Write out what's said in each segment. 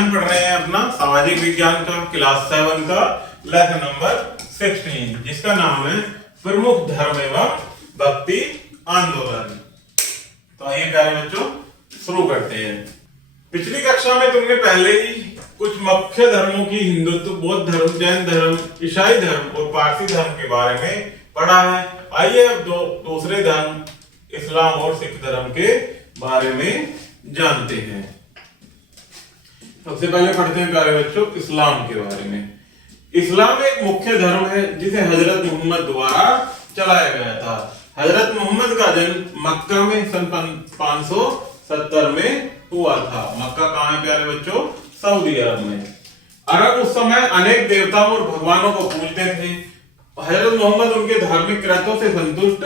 हम पढ़ रहे हैं अपना सामाजिक विज्ञान का क्लास 7 का लेसन नंबर 16, जिसका नाम है प्रमुख धर्म एवं भक्ति आंदोलन। तो आइए प्यारे बच्चों शुरू करते हैं। पिछली कक्षा में तुमने पहले ही कुछ मुख्य धर्मों की हिंदुत्व, बौद्ध धर्म, जैन धर्म, ईसाई धर्म और पारसी धर्म के बारे में पढ़ा है। आइए अब दूसरे धर्म इस्लाम और सिख धर्म के बारे में जानते हैं। सबसे पहले पढ़ते हैं प्यारे बच्चों इस्लाम के बारे में। इस्लाम एक मुख्य धर्म है जिसे हजरत मोहम्मद द्वारा चलाया गया था। हजरत मोहम्मद का जन्म मक्का में सन 570 में हुआ था। मक्का कहाँ है प्यारे बच्चों? सऊदी अरब में। अरब उस समय अनेक देवताओं और भगवानों को पूजते थे। हजरत मोहम्मद उनके धार्मिक कृत्यों से संतुष्ट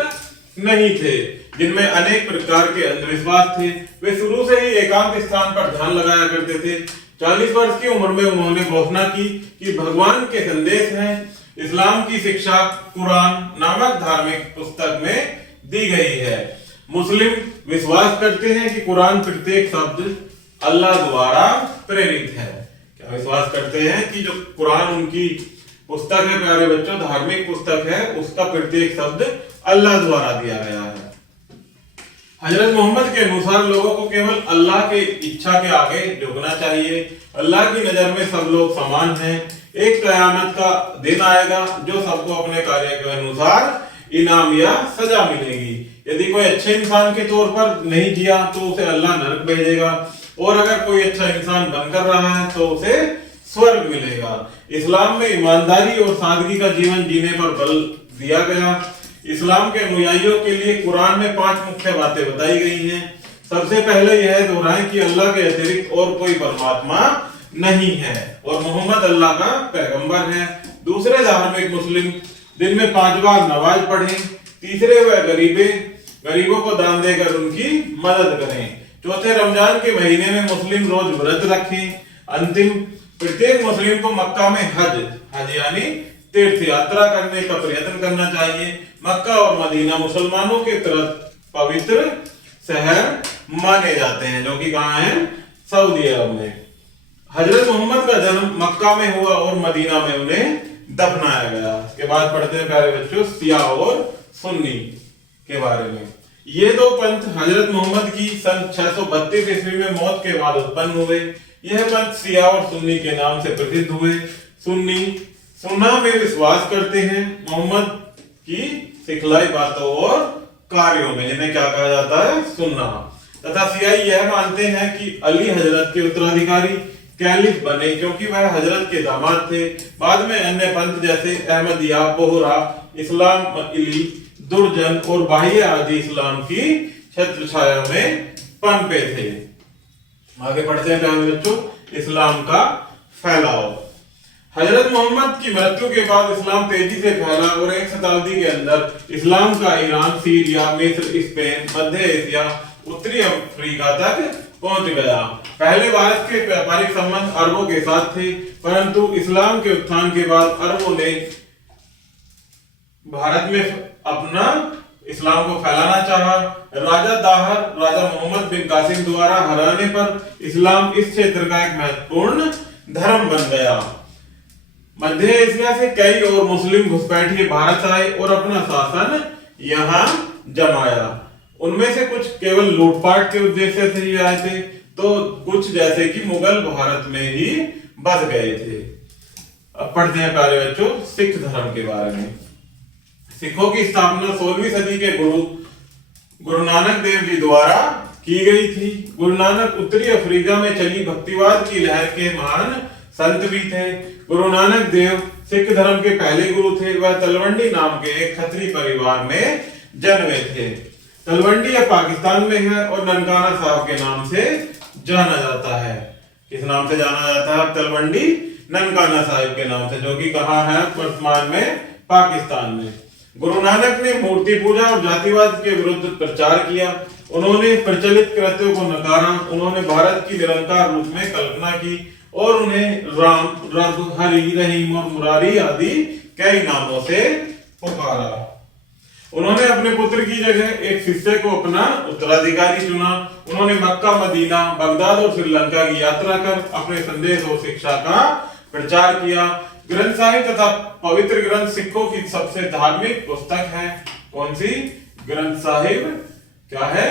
नहीं थे, जिनमें अनेक प्रकार के अंधविश्वास थे। वे शुरू से ही एकांत स्थान पर ध्यान लगाया करते थे। 40 वर्ष की उम्र में उन्होंने घोषणा की कि भगवान के संदेश हैं। इस्लाम की शिक्षा कुरान नामक धार्मिक पुस्तक में दी गई है। मुस्लिम विश्वास करते हैं कि कुरान प्रत्येक शब्द अल्लाह द्वारा प्रेरित है। क्या विश्वास करते हैं कि जो कुरान उनकी पुस्तक है प्यारे बच्चों, धार्मिक पुस्तक है, उसका प्रत्येक शब्द अल्लाह द्वारा दिया गया है। हजरत मोहम्मद के अनुसार लोगों को केवल अल्लाह के इच्छा के आगे झुकना चाहिए। अल्लाह की नजर में सब लोग समान हैं। एक कयामत का दिन आएगा जो सबको अपने कार्य के अनुसार इनाम या सजा मिलेगी। यदि कोई अच्छे इंसान के तौर पर नहीं जिया तो उसे अल्लाह नरक भेजेगा, और अगर कोई अच्छा इंसान बनकर रहा है तो उसे स्वर्ग मिलेगा। इस्लाम में ईमानदारी और सादगी का जीवन जीने पर बल दिया गया। इस्लाम के अनुयायियों के लिए कुरान में 5 मुख्य बातें बताई गई हैं। सबसे पहले यह दोहराएं कि अल्लाह के अतिरिक्त और कोई परमात्मा नहीं है और मोहम्मद अल्लाह का पैगंबर है। दूसरे, धार्मिक मुस्लिम दिन में 5 बार नमाज पढ़ें। तीसरे, वह गरीबों को दान देकर उनकी मदद करें। चौथे, रमजान के महीने में मुस्लिम रोज व्रत रखें। अंतिम, प्रत्येक मुस्लिम को मक्का में हज यानी तीर्थ यात्रा करने का प्रयत्न करना चाहिए। मक्का और मदीना मुसलमानों के पवित्र शहर माने जाते हैं, जो कि कहाँ है? सऊदी अरब में। हजरत मोहम्मद का जन्म मक्का में हुआ और मदीना में उन्हें दफनाया गया। इसके बाद पढ़ते हैं प्यारे बच्चों शिया और सुन्नी के बारे में। ये 2 पंथ हजरत मोहम्मद की सन 632 ईस्वी में मौत के बाद उत्पन्न हुए। यह पंथ शिया और सुन्नी के नाम से प्रसिद्ध हुए। सुन्ना में विश्वास करते हैं मोहम्मद की सिखलाई बातों और कार्यों में, जिन्हें क्या कहा जाता है? सुन्ना। तथा शियाई यह मानते हैं कि अली हजरत के उत्तराधिकारी कैलिफ बने क्योंकि वह हजरत के दामाद थे। बाद में अन्य पंथ जैसे अहमदिया, बोहरा, इस्लाम अली, दुर्जन और बाह्य आदि इस्लाम की छत्र छाया में पनपे थे। आगे बढ़ते हैं प्यारे बच्चों इस्लाम का फैलाव। हजरत मोहम्मद की मृत्यु के बाद इस्लाम तेजी से फैला और 1 शताब्दी के अंदर इस्लाम का ईरान, सीरिया, मिस्र, स्पेन, मध्य एशिया, उत्तरी अफ्रीका तक पहुंच गया। पहले भारत के व्यापारिक संबंध अरबों के साथ थे, परंतु इस्लाम के उत्थान के बाद अरबों ने भारत में अपना इस्लाम को फैलाना चाहा। राजा मोहम्मद बिन कासिम द्वारा हराने पर इस्लाम इस क्षेत्र का एक महत्वपूर्ण धर्म बन गया। मध्य एशिया से कई और मुस्लिम घुसपैठिए भारत आए और अपना शासन यहाँ जमाया। उनमें से कुछ केवल लूटपाट के उद्देश्य से ही आए थे, तो कुछ जैसे कि मुगल भारत में ही बस गए थे। अब पढ़ते हैं प्यारे बच्चों सिख धर्म के बारे में। सिखों की स्थापना 16वीं सदी के गुरु नानक देव जी द्वारा की गई थी। गुरु नानक उत्तरी अफ्रीका में चली भक्तिवाद की लहर के महान संत भी थे। गुरु नानक देव सिख धर्म के पहले गुरु थे। वह तलवंडी नाम के एक खत्री परिवार में जन्मे थे। तलवंडी अब पाकिस्तान में है और ननकाना साहब के नाम से जाना जाता है। किस नाम से जाना जाता है? तलवंडी ननकाना साहिब के नाम से, जो कि कहाँ है? वर्तमान में पाकिस्तान में। गुरु नानक ने मूर्ति पूजा और जातिवाद के विरुद्ध प्रचार किया। उन्होंने प्रचलित कृत्यों को नकारा। उन्होंने भारत की निरंकार रूप में कल्पना की और उन्हें राम, रब, हरि, रहीम और मुरारी आदि कई नामों से पुकारा। उन्होंने अपने अपने पुत्र की जगह एक शिष्य को अपना उत्तराधिकारी चुना। उन्होंने मक्का, मदीना, बगदाद और श्रीलंका की यात्रा कर अपने संदेश और शिक्षा का प्रचार किया। ग्रंथ साहिब तथा पवित्र ग्रंथ सिखों की सबसे धार्मिक पुस्तक है। कौन सी? ग्रंथ साहिब क्या है?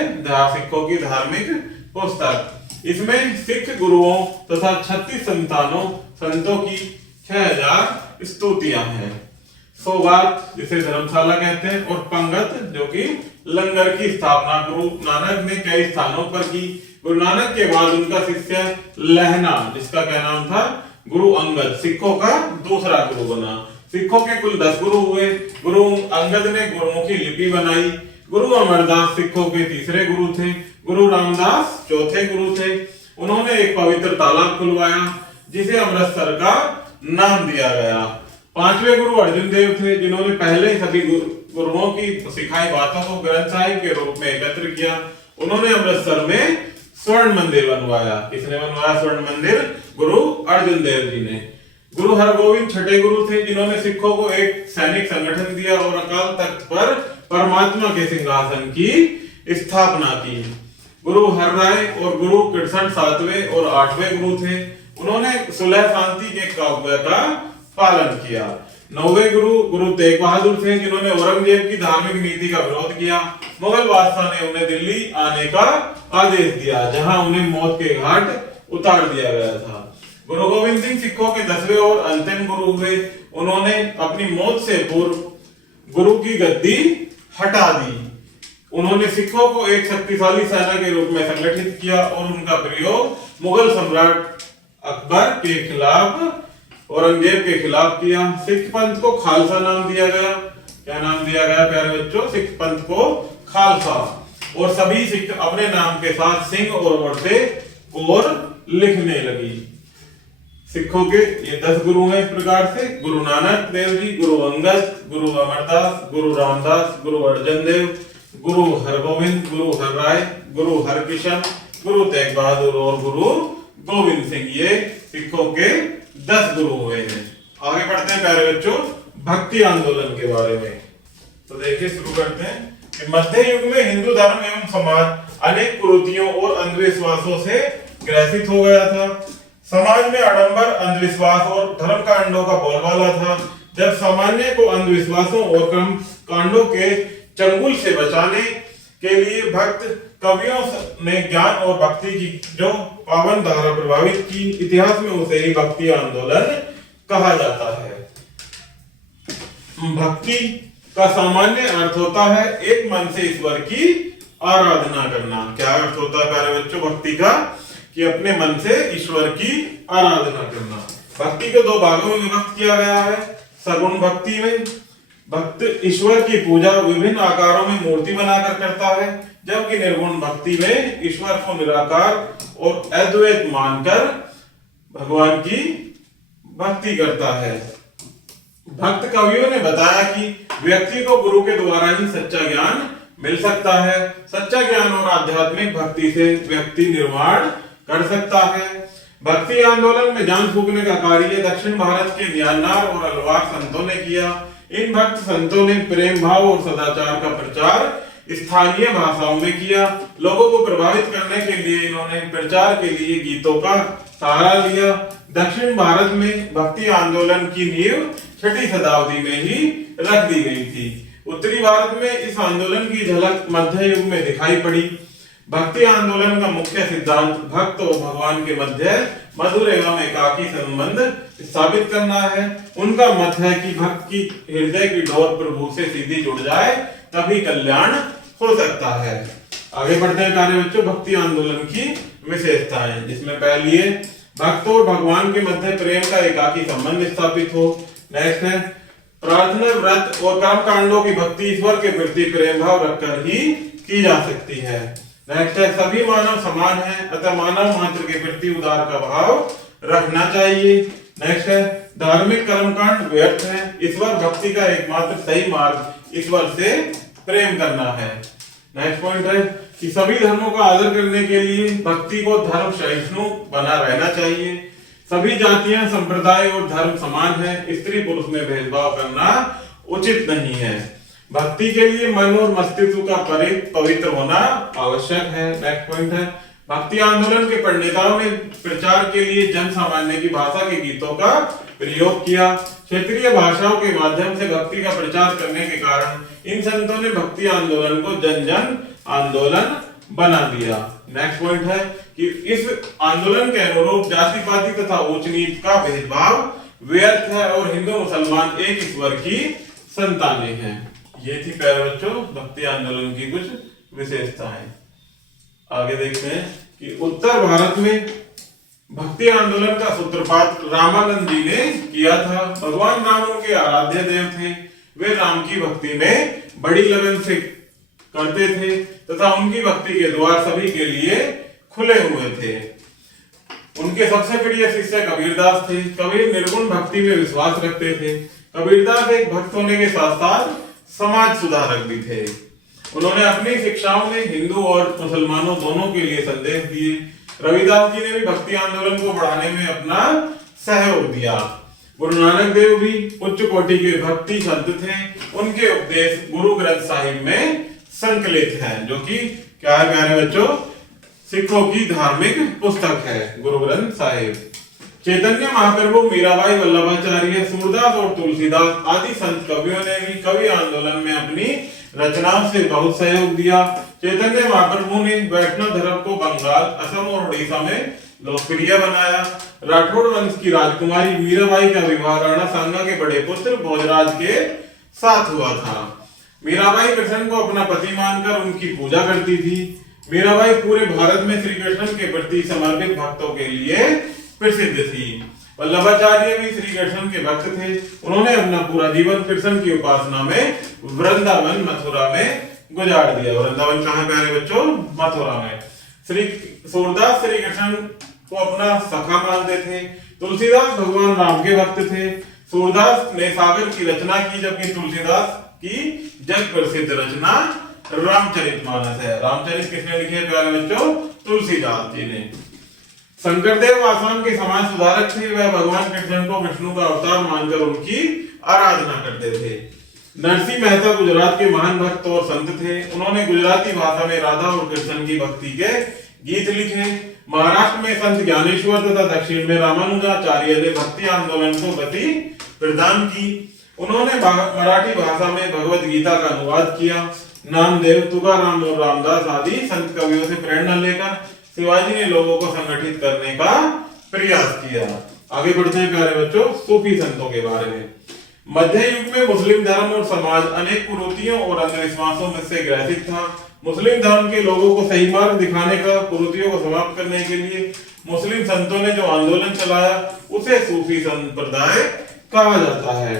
सिखों की धार्मिक पुस्तक। इसमें सिख गुरुओं तथा 36 संतों की 6000 स्तुतियां हैं। सौगात जिसे धर्मशाला कहते हैं, और पंगत जो कि लंगर की स्थापना गुरु नानक ने कई स्थानों पर की। गुरु नानक के बाद उनका शिष्य लहना, जिसका क्या नाम था? गुरु अंगद, सिखों का दूसरा गुरु बना। सिखों के कुल 10 गुरु हुए। गुरु अंगद ने गुरुमुखी लिपि बनाई। गुरु अमरदास सिखों के तीसरे गुरु थे। गुरु रामदास चौथे गुरु थे। उन्होंने एक पवित्र तालाब खुलवाया जिसे अमृतसर का नाम दिया गया। 5वें गुरु अर्जुन देव थे, जिन्होंने पहले सभी गुरुओं की सिखाई बातों को ग्रंथ साहिब के रूप में एकत्र किया। उन्होंने अमृतसर में स्वर्ण मंदिर बनवाया। किसने बनवाया स्वर्ण मंदिर? गुरु अर्जुन देव जी ने। गुरु हरगोविंद छठे गुरु थे, जिन्होंने सिखों को एक सैनिक संगठन दिया और अकाल तख्त पर परमात्मा के सिंहासन की स्थापना की। गुरु हरराय और गुरु कृष्ण 7वें और 8वें गुरु थे। उन्होंने सुलह शांति के काव्य का पालन किया। 9वें गुरु तेग बहादुर थे, जिन्होंने औरंगजेब की धार्मिक नीति का विरोध किया। मुगल बादशाह ने उन्हें दिल्ली आने का आदेश दिया, जहां उन्हें मौत के घाट उतार दिया गया था। गुरु गोविंद सिंह सिखों के 10वें और अंतिम गुरु हुए। उन्होंने अपनी मौत से पूर्व गुरु की गद्दी हटा दी। उन्होंने सिखों को एक शक्तिशाली सेना के रूप में संगठित किया और उनका प्रयोग मुगल सम्राट अकबर के खिलाफ, औरंगजेब के खिलाफ किया। सिख पंथ को खालसा नाम दिया गया। क्या नाम दिया गया प्यारे बच्चों? सिख पंथ को खालसा। और सभी सिख अपने नाम के साथ सिंह और वर्षे और लिखने लगी। सिखों के ये 10 गुरु हैं इस प्रकार से: गुरु नानक देव जी, गुरु अंगद, गुरु अमरदास, गुरु रामदास, गुरु अर्जन देव, गुरु हरगोविंद, गुरु हरराय, गुरु हरकिशन, गुरु तेग बहादुर और गुरु गोविंद सिंह। ये सिखों के 10 गुरु हुए हैं। आगे बढ़ते हैं प्यारे बच्चों भक्ति आंदोलन के बारे में। तो देखिए शुरू करते हैं कि मध्य युग में हिंदू धर्म एवं समाज अनेक कुरीतियों और अंधविश्वासों से ग्रसित हो गया था। समाज में आडंबर, अंधविश्वास और धर्म कांडों का बोलबाला था। जब सामान्य को अंधविश्वासों और कर्म कांडों के चंगुल से बचाने के लिए भक्त कवियों ने ज्ञान और भक्ति की जो पावन धारा प्रभावित की, इतिहास में उसे ही भक्ति आंदोलन कहा जाता है। भक्ति का सामान्य अर्थ होता है एक मन से ईश्वर की आराधना करना। क्या अर्थ होता है प्यारे बच्चों भक्ति का? कि अपने मन से ईश्वर की आराधना करना। भक्ति को 2 भागों में विभक्त किया गया है। सगुण भक्ति में भक्त ईश्वर की पूजा विभिन्न आकारों में मूर्ति बनाकर करता है, जबकि निर्गुण भक्ति में ईश्वर को निराकार और अद्वैत मानकर भगवान की भक्ति करता है। भक्त कवियों ने बताया कि व्यक्ति को गुरु के द्वारा ही सच्चा ज्ञान मिल सकता है। सच्चा ज्ञान और आध्यात्मिक भक्ति से व्यक्ति निर्माण कर सकता है। भक्ति आंदोलन में जान फूंकने का कार्य दक्षिण भारत के म्यांमार और अलवार संतों ने किया। इन भक्त संतों ने प्रेम भाव और सदाचार का प्रचार स्थानीय भाषाओं में किया। लोगों को प्रभावित करने के लिए इन्होंने प्रचार के लिए गीतों का सहारा लिया। दक्षिण भारत में भक्ति आंदोलन की नींव 6वीं शताब्दी में ही रख दी गई थी। उत्तरी भारत में इस आंदोलन की झलक मध्य युग में दिखाई पड़ी। भक्ति आंदोलन का मुख्य सिद्धांत भक्त और भगवान के मध्य मधुर एवं एकाकी संबंध स्थापित करना है। उनका मत है कि भक्त की हृदय की डोर प्रभु से सीधी जुड़ जाए, तभी कल्याण हो सकता है। आगे बढ़ते हैं प्यारे बच्चों भक्ति आंदोलन की विशेषताएं, जिसमें पहली है भक्त और भगवान के मध्य प्रेम का एकाकी संबंध स्थापित हो। नेक्स्ट है प्रार्थना, व्रत और कर्म कांडों की भक्ति ईश्वर के प्रति प्रेम भाव रखकर ही की जा सकती है। नेक्स्ट है सभी मानव समान हैं, अतः मानव मात्र के प्रति उदार का भाव रखना चाहिए। नेक्स्ट है धार्मिक कर्मकांड व्यर्थ है, ईश्वर भक्ति का एकमात्र सही मार्ग ईश्वर से प्रेम करना है। नेक्स्ट पॉइंट है कि सभी धर्मों का आदर करने के लिए भक्ति को धर्म सहिष्णु बना रहना चाहिए। सभी जातियां, संप्रदाय और धर्म समान है, स्त्री पुरुष में भेदभाव करना उचित नहीं है। भक्ति के लिए मन और मस्तिष्क का पवित्र होना आवश्यक है। नेक्स्ट पॉइंट है, भक्ति आंदोलन के प्रणेताओं ने प्रचार के लिए जन सामान्य की भाषा के गीतों का प्रयोग किया। क्षेत्रीय भाषाओं के माध्यम से भक्ति का प्रचार करने के कारण इन संतों ने भक्ति आंदोलन को जन जन आंदोलन बना दिया। नेक्स्ट पॉइंट है कि इस आंदोलन के अनुरूप जाति पाति तथा उच्च नीच का भेदभाव व्यर्थ है और हिंदू मुसलमान एक ईश्वर की संतानें हैं। ये थी प्यारे बच्चों भक्ति आंदोलन की कुछ विशेषताएं। आगे देखते हैं कि उत्तर भारत में भक्ति आंदोलन का सूत्रपात रामानंद जी ने किया था। भगवान राम उनके आराध्य देव थे। वे राम की भक्ति में बड़ी लगन से करते थे तथा उनकी भक्ति के द्वार सभी के लिए खुले हुए थे। उनके सबसे प्रिय शिष्य कबीरदास थे। कबीर निर्गुण भक्ति में विश्वास रखते थे। कबीरदास एक भक्त होने के साथ साथ समाज सुधारक भी थे। उन्होंने अपनी शिक्षाओं में हिंदू और मुसलमानों दोनों के लिए संदेश दिए। रविदास जी ने भी भक्ति आंदोलन को बढ़ाने में अपना सहयोग दिया। गुरु नानक देव भी उच्च कोटि के भक्ति संत थे। उनके उपदेश गुरु ग्रंथ साहिब में संकलित हैं, जो कि क्या है प्यारे बच्चों, सिखों की धार्मिक पुस्तक है गुरु ग्रंथ साहिब। चैतन्य महाप्रभु, मीराबाई, वल्लभाचार्य, सूरदास और तुलसीदास आदि संत कवियों ने भी कवि आंदोलन में अपनी रचनाओं से बहुत सहयोग दिया। चैतन्य महाप्रभु ने वैष्णव धर्म को बंगाल, असम और उड़ीसा में लोकप्रिय बनाया। राठौड़ वंश की राजकुमारी मीराबाई का विवाह राणा सांगा के बड़े पुत्र भोजराज के साथ हुआ था। मीराबाई कृष्ण को अपना पति मानकर उनकी पूजा करती थी। मीराबाई पूरे भारत में श्री कृष्ण के प्रति समर्पित भक्तों के लिए प्रसिद्ध थी। वल्लभाचार्य भी श्री कृष्ण के भक्त थे। उन्होंने अपना पूरा जीवन कृष्ण की उपासना में वृंदावन मथुरा में गुजार दिया। वृंदावन कहाँ प्यारे बच्चों? मथुरा में। श्री सूरदास श्री कृष्ण को अपना सखा मानते थे। तुलसीदास भगवान राम के भक्त थे। सूरदास ने सागर की रचना की, जबकि तुलसीदास की जग प्रसिद्ध रचना रामचरितमानस है। रामचरित किसने लिखे प्यारे बच्चों? तुलसीदास जी ने। शंकरदेव आसाम के समाज सुधारक थे। वह भगवान कृष्ण को विष्णु का अवतार मानकर उनकी आराधना करते थे। नरसिंह मेहता गुजरात के महान भक्त और संत थे। उन्होंने गुजराती भाषा में राधा और कृष्ण की भक्ति के गीत लिखे। महाराष्ट्र में संत ज्ञानेश्वर तथा दक्षिण में रामानुजाचार्य ने भक्ति आंदोलन को गति प्रदान की। उन्होंने मराठी भाषा में भगवत गीता का अनुवाद किया। नामदेव, तुकाराम और रामदास आदि संत कवियों से प्रेरणा लेकर शिवाजी ने लोगों को संगठित करने का प्रयास किया। आगे बढ़ते हैं प्यारे बच्चों सूफी संतों के बारे में। मध्य युग में मुस्लिम धर्म और समाज अनेक कुरीतियों और अंधविश्वासों में से ग्रसित था। मुस्लिम धर्म के लोगों को सही मार्ग दिखाने का, कुरीतियों को समाप्त करने के लिए मुस्लिम संतों ने जो आंदोलन चलाया उसे सूफी संप्रदाय कहा जाता है।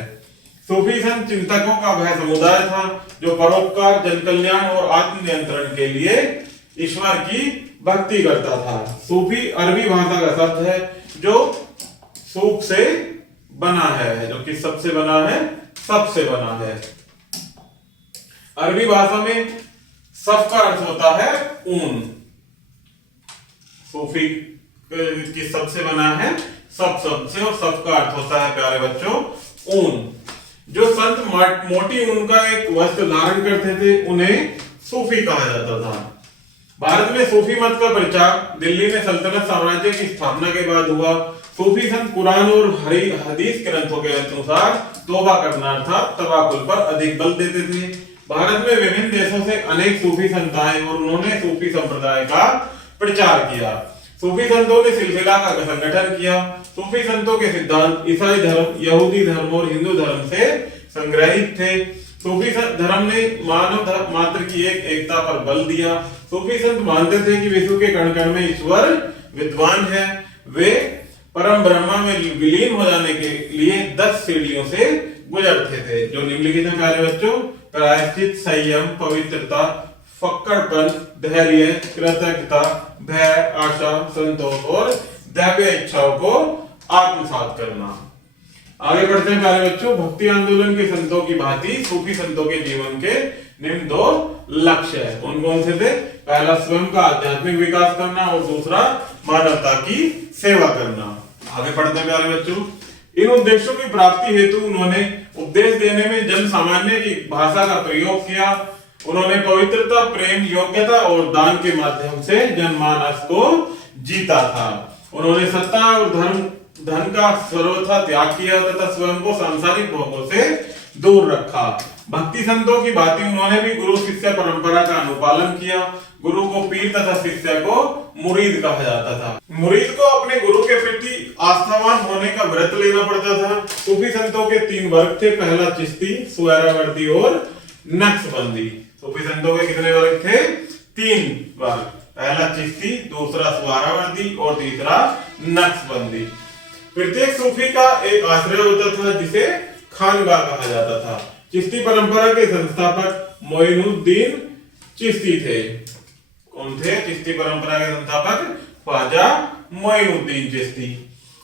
सूफी संत चिंतकों का वह समुदाय था जो परोपकार, जन कल्याण और आत्म नियंत्रण के लिए ईश्वर की भक्ति करता था। सूफी अरबी भाषा का शब्द है जो सूफ से बना है, जो कि सबसे बना है, सबसे बना है। अरबी भाषा में सफ का अर्थ होता है ऊन। सूफी की सबसे बना है सब से, और सब का अर्थ होता है प्यारे बच्चों ऊन। जो संत मोटी ऊन का एक वस्त्र धारण करते थे उन्हें सूफी कहा जाता था। भारत में सूफी मत का प्रचार दिल्ली में सल्तनत साम्राज्य की स्थापना के बाद हुआ। सूफी संत कुरान और हदीस ग्रंथों के अनुसार तौबा करना अर्थात तवाकुल पर अधिक बल देते थे। भारत में विभिन्न देशों से अनेक सूफी संत आए और उन्होंने सूफी संप्रदाय का प्रचार किया। सूफी संतों ने सिलसिला का संगठन किया। सूफी संतों के सिद्धांत ईसाई धर्म, यहूदी धर्म और हिंदू धर्म से संग्रहित थे। सूफी धर्म ने मानव मात्र की एकता पर बल दिया। सूफी संत मानते थे कि विश्व के कण कण में ईश्वर विद्वान है। वे परम ब्रह्मा में विलीन हो जाने के लिए 10 सीढ़ियों से गुजरते थे, जो निम्नलिखित हैं प्यारे बच्चों: प्रायश्चित, संयम, पवित्रता, फक्कड़पन, धैर्य, कृतज्ञता, भय, आशा, संतोष और दैवीय इच्छाओं को आत्मसात करना। आगे बढ़ते हैं प्यारे बच्चों। भक्ति आंदोलन के संतों की भांति सूफी संतों के जीवन के निम्न 2 लक्ष्य है। कौन कौन से थे? पहला स्वयं का आध्यात्मिक विकास करना और दूसरा मानवता की सेवा करना। आगे बढ़ते हैं प्यारे बच्चों। इन उद्देश्यों की प्राप्ति हेतु उन्होंने उपदेश देने में जन सामान्य की भाषा का प्रयोग किया। उन्होंने पवित्रता, प्रेम, योग्यता और दान के माध्यम से जनमानस को जीता था। उन्होंने सत्ता और धन का सर्वथा त्याग किया तथा स्वयं को सांसारिक भोगों से दूर रखा। भक्ति संतों की भांति उन्होंने भी गुरु शिष्य परंपरा का अनुपालन किया। गुरु को पीर तथा शिष्य को मुरीद कहा जाता था। मुरीद को अपने गुरु के प्रति आस्थावान होने का व्रत लेना पड़ता था। सूफी संतों के 3 वर्ग थे, पहला चिश्ती, सुहरावर्दी और नक्शबंदी। सूफी संतों के कितने वर्ग थे? 3 वर्ग, पहला चिश्ती, दूसरा सुहरावर्दी और तीसरा नक्शबंदी। प्रत्येक सूफी का एक आश्रय होता था जिसे खानगाह कहा जाता था। चिश्ती परंपरा के संस्थापक मोइनुद्दीन चिश्ती थे। कौन थे? चिश्ती परंपरा के संस्थापक ख्वाजा मोइनुद्दीन चिश्ती।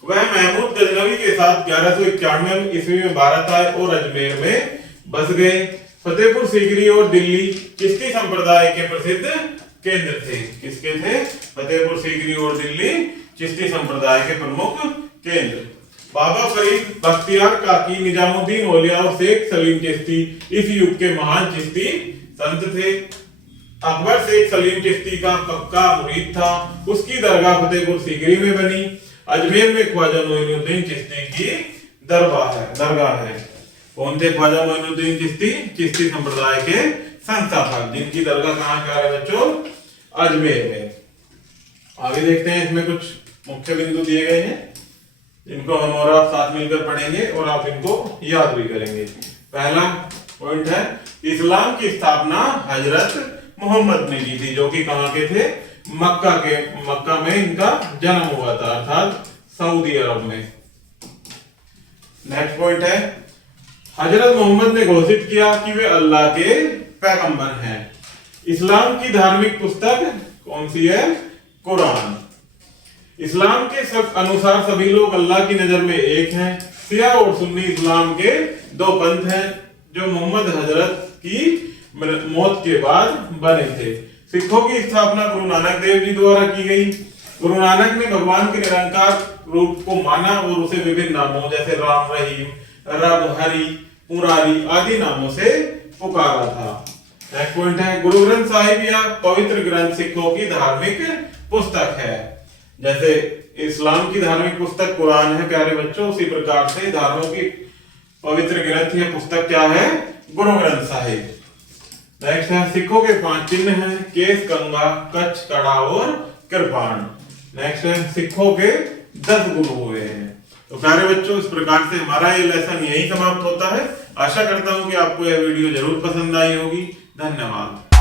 वह महमूद गजनवी के साथ 1191 ईस्वी में भारत आए और अजमेर में बस गए। फतेहपुर सीकरी और दिल्ली चिश्ती संप्रदाय के प्रसिद्ध केंद्र थे। किसके थे? फतेहपुर सीकरी और दिल्ली चिश्ती संप्रदाय के प्रमुख केंद्र। बाबा फरीद, बख्तियार काकी, निजामुद्दीन औलिया और शेख सलीम चिश्ती इस युग के महान चिश्ती संत थे। अकबर शेख सलीम चिश्ती का पक्का मुरीद था। उसकी दरगाह फतेहपुर सीकरी में बनी। अजमेर में ख्वाजा मोइनुद्दीन चिश्ती की दरगाह है। कौन थे ख्वाजा मोइनुद्दीन चिश्ती? चिश्ती संप्रदाय के संस्थापक, जिनकी दरगाह कहाँ पे है बच्चों? अजमेर में। आगे देखते हैं, इसमें कुछ मुख्य बिंदु दिए गए हैं जिनको हम और आप साथ मिलकर पढ़ेंगे और आप इनको याद भी करेंगे। पहला पॉइंट है, इस्लाम की स्थापना हजरत मोहम्मद ने की थी, जो कि कहाँ के थे? मक्का में इनका जन्म हुआ था, अर्थात सऊदी अरब में। नेक्स्ट पॉइंट है, हजरत मोहम्मद ने घोषित किया कि वे अल्लाह के पैगंबर हैं। इस्लाम की धार्मिक पुस्तक कौन सी है? कुरान। इस्लाम के अनुसार सभी लोग अल्लाह की नजर में एक हैं। शिया और सुन्नी इस्लाम के 2 पंथ हैं जो मोहम्मद हजरत की मौत के बाद बने थे। सिखों की स्थापना गुरु नानक देव जी द्वारा की गई। गुरु नानक ने भगवान के निरंकार रूप को माना और उसे विभिन्न नामों जैसे राम, रहीम, रब, हरि, मुरारी आदि नामों से पुकारा था। नेक्स्ट पॉइंट है, गुरु ग्रंथ साहिब या पवित्र ग्रंथ सिखों की धार्मिक पुस्तक है। जैसे इस्लाम की धार्मिक पुस्तक कुरान है प्यारे बच्चों, उसी प्रकार से धर्मों की पवित्र ग्रंथ या पुस्तक क्या है? गुरु ग्रंथ साहिब। नेक्स्ट है, सिखों के 5 चिन्ह हैं, केस, कंगा, कच्छ, कड़ा और कृपाण। नेक्स्ट है, सिखों के 10 गुरु हुए हैं। तो प्यारे बच्चों, इस प्रकार से हमारा ये लेसन यही समाप्त होता है। आशा करता हूं कि आपको यह वीडियो जरूर पसंद आई होगी। धन्यवाद।